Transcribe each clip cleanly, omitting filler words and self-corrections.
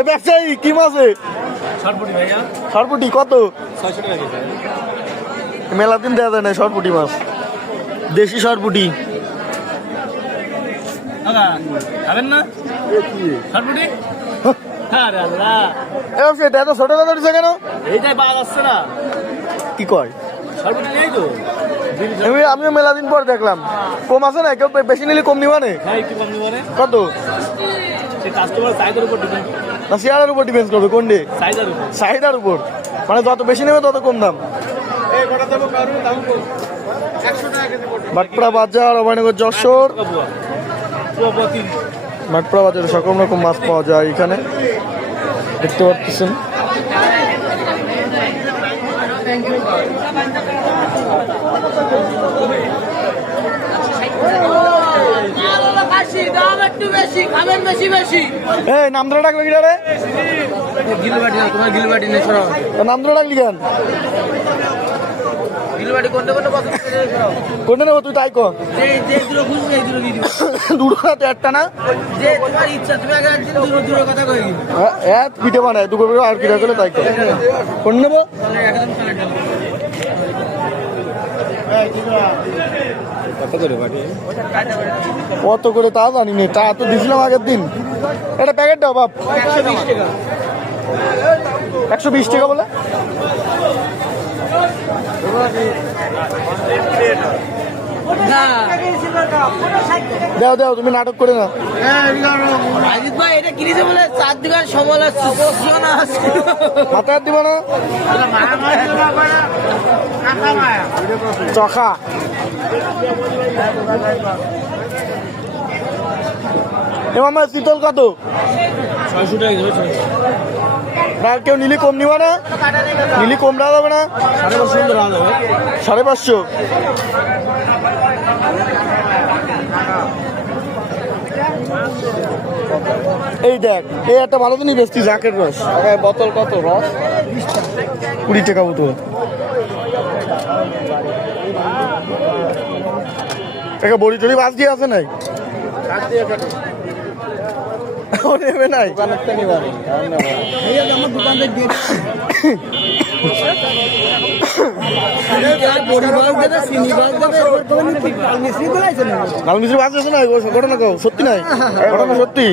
এ ব্যবসায়ী কি মাছে? সরপুটি ভাইয়া, সরপুটি কত? 600 টাকা কেজি। মেলা দিন দেওয়া যায় না সরপুটি মাছ, দেশি সরপুটি। দাদা খাবেন না সরপুটি? আরে আল্লাহ, এ ব্যবসায়ী এটা এত ছোট কথা দিচ্ছে কেন? এইটাই পাওয়া যাচ্ছে না, কি কয়? সরপুটি নেই তো। আমিও মেলা দিন পর দেখলাম কম আছে না, কেউ বেশি নিলে কম নিবা নে? হ্যাঁ, একটু কম নিবারে। কত? সেই কাস্টমার চাহিদার উপর ডিপেন্ড, না শেয়ারের উপর ডিপেন্ড করবে কোন ডে? চাহিদার উপর। চাহিদার উপর, মানে যত বেশি নেবে তত কম দাম। ভাটপাড়া বাজার, অভয়নগর, যশোর। ভাটপাড়া বাজারে সকল রকম মাছ পাওয়া যায় এখানে, দেখতে পাচ্ছেন। এই নাম ধরে ডাকলো কি রে? গিলবাটি না, তোমার গিলবাটি নেই, সরাও। নাম ধরে ডাকলি কেন? গিলবাটি কোনটা কোনটা পছন্দ করে সরাও। কোনটা নেবো তুই তাই কর। যে দুটো খুঁজবে এই দুটো দিয়ে দিও। দুটো হাতে একটা না? যে তোমার ইচ্ছা, তুমি আগে একদিন দুটো দুটো কথা কই দিও। হ্যাঁ পিঠে বানায় দুপুর বেলা আর কিনা করলে তাই কর। কোন নেবো? একদম কালেক্ট হবে। কত করে বাটি? কত করে তা জানি না, তা তো দিছিলাম আগের দিন। এটা প্যাকেট দাও বাপ। 120 টাকা। 120 টাকা বলে? দাও দাও, তুমি নাটক করে না। আজিত ভাই এটা কিনেছে বলে 4 দোকান সমালোচনা আছে। মাথায় হাত দিবা না? চখা এমামা শীতল কত? 600 টাকা দেবে। না কেউ নিলে কম নিবা না? নিলে কম দেওয়া যাবে না? 550। এই দেখ, এই একটা ভালো জিনিস বেচতি, জাকের রস। বোতল কত রস? 20 টাকা বোতল। একটা বড়ি টড়ি বাস দিয়ে আছে নাই? নেবে নাই? আমার দোকানে দিয়ে লালমিশ্রি বাস আছে না? ঘটনা কও, সত্যি নাই? ঘটনা সত্যি?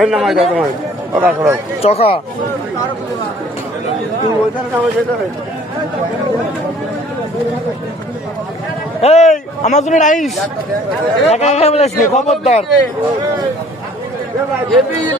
এর নাম আইতা তোমার কথা করো চখা। এই আমার জন্য রাইস খবরদার।